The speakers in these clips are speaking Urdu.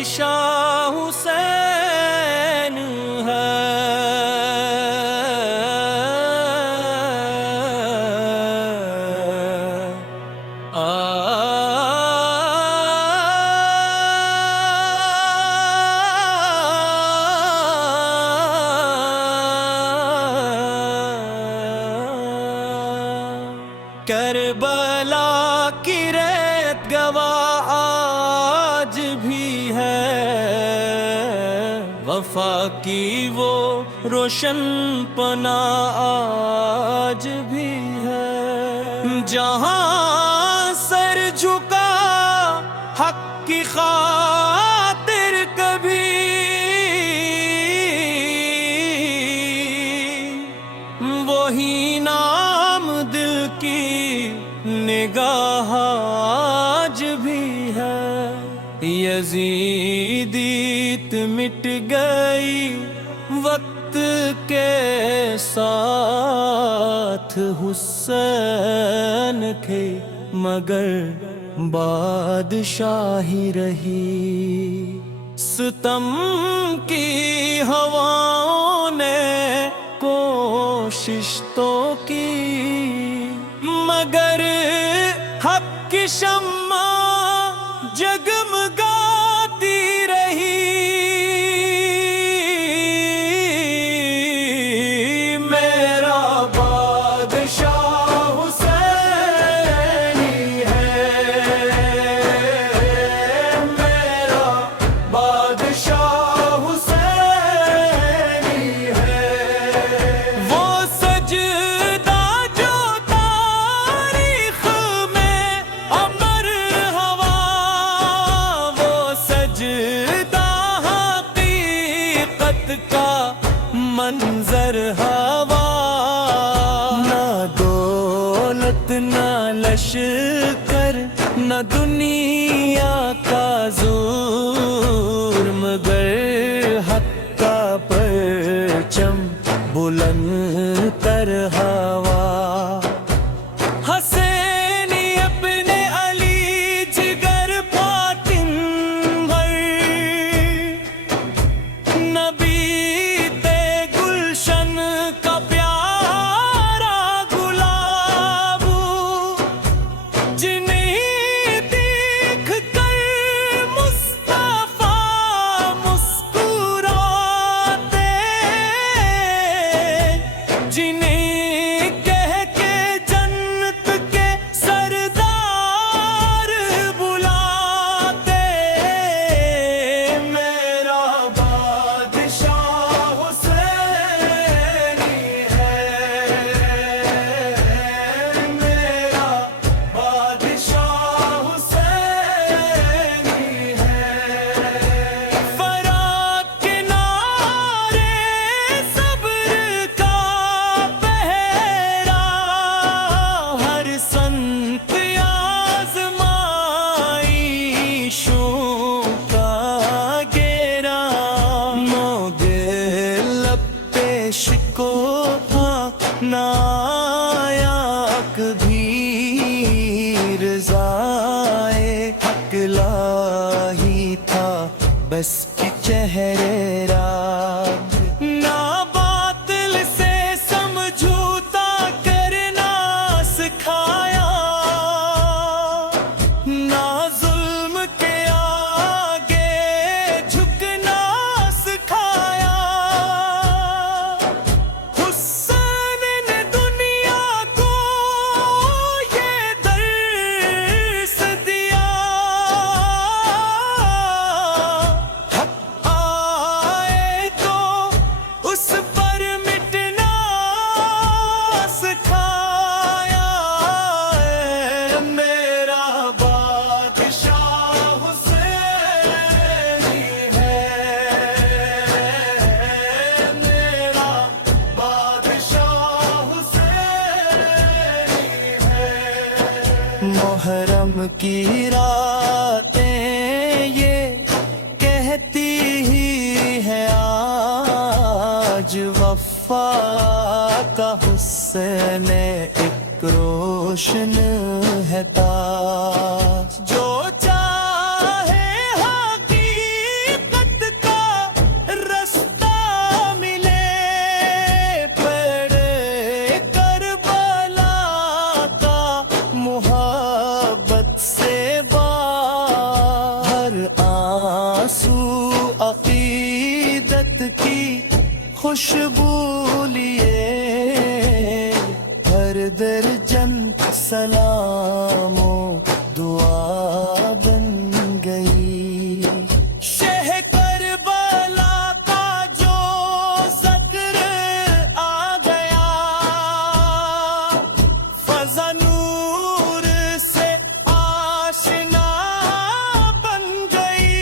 بادشاہ حسین ہے۔ کربلا کی ریت گواہ آج بھی ہے، وفا کی وہ روشن پناہ آج بھی ہے۔ جہاں سر جھکا حق کی خاطر کبھی، وہی نام دل کی نگاہ آج بھی ہے۔ یزیدیت مٹ گئی وقت کے ساتھ، حسین تھے مگر بادشاہی رہی۔ ستم کی ہواؤں نے کوشش تو کی، مگر حق کی شمع جگمگاتی رہی۔ میرا بادشاہ حسینی ہے، میرا بادشاہ حسینی ہے۔ وہ سجدہ جو تاریخ میں امر ہوا، وہ سجدہ حقیقت کا منظر ہوا۔ نہ دولت نہ لشکر نہ دنیا کا زور، مگر حق کا پرچم بلند تر ہوا۔ حسینی اپنے علی جگر فاتن بھر، نبی تے گلشن کا پیارا گلاب، جنہیں دیکھ کر مصطفیٰ مسکراتے، جنہیں کہہ کے جنت کے سردار بلاتے۔ میرا بادشاہ حسینی ہے، میرا بادشاہ حسینی ہے۔ فرات کے نعرے صبر کا پہرا، ہر سنت آزمائشوں کا گھیرا۔ نو دل لب پیش کو تھا نایاک بھی، رضائے حق لاہی تھا بس کہ چہرے راگ۔ نہ باطل سے سمجھوتا کرنا سکھایا، نہ ظلم کے آگے جھکنا سکھایا۔ حسین نے دنیا کو یہ درس دیا، حق آئے تو اس پر مٹنا سکھایا۔ میرا بادشاہ حسینی ہے، میرا بادشاہ حسینی ہے۔ محرم کی راتیں یہ کہتی ہی ہے آج، وفا کا حسین ایک روشن ہے تاج۔ جو چاہے حقیقت خوشبو لیے ہر درجن سلام و دعا بن گئی. شہ کربلا کا جو ذکر آ گیا فضا نور سے آشنا بن گئی.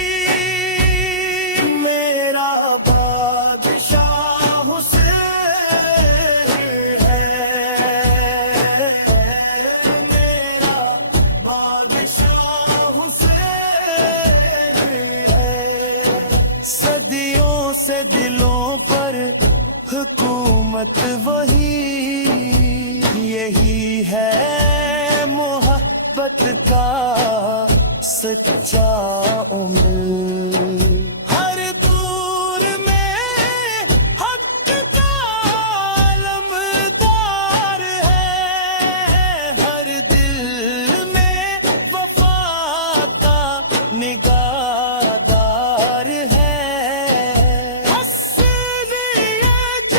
میرا بادشاہ حسین ہے، میرا بادشاہ حسین ہے. صدیوں سے دلوں پر حکومت وہی، یہی ہے محبت کا سچا عمل. ہر دور میں حق کا علمدار ہے، ہر دل میں وفا کا نگہدار ہے. اصلیت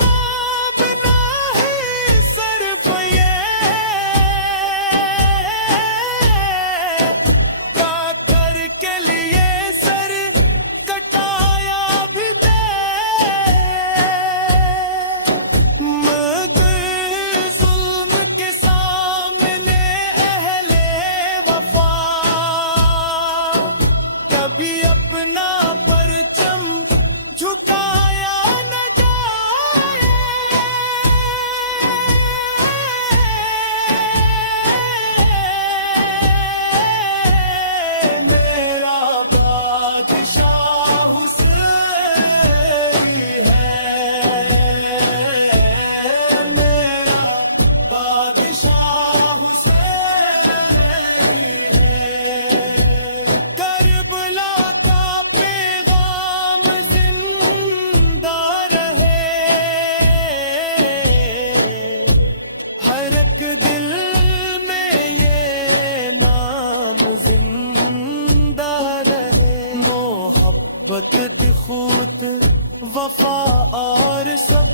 مابنا ہی صرف یہ کا کر کے لیے سر کٹایا بھی دے، مگر ظلم کے سامنے اہل وفا کبھی اپنا پرچم جھکایا نہ جائے. میرا بادشاہ حسین ہے، میرا بادشاہ حسین ہے. کربلا کا پیغام زندہ رہے، ہر ایک دل میں یہ نام زندہ رہے. محبت دی خود وفا اور سب